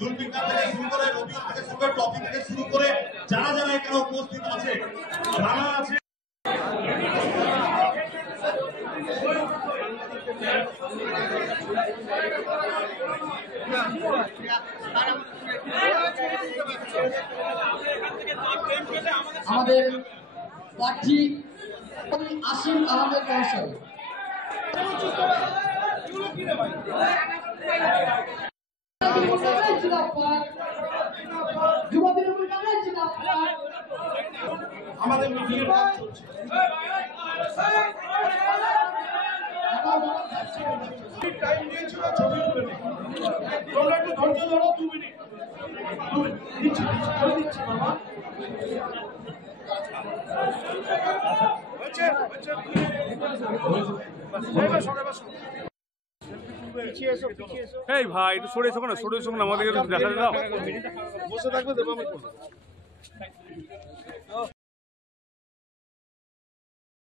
জুলফিকার থেকে শুরু করে রবিউল থেকে শুরু করে টপিক থেকে শুরু করে যারা যারা এখানে উপস্থিত আছে তারা আছে আমাদের প্রার্থী আসিম আহমেদ মহাশয়। আমাদের মিটিংয়ের কাজ চলছে। টাইম দিয়েছিল ছবি তুলে নিই। তোমরা একটু ধৈর্য ধরো 2 মিনিট। দিচ্ছি বাবা। এই ভাই একটু সরে এসো না, সরে এসো না, আমাদেরকে দেখা দাও। বসে থাকবে দেবো আমি।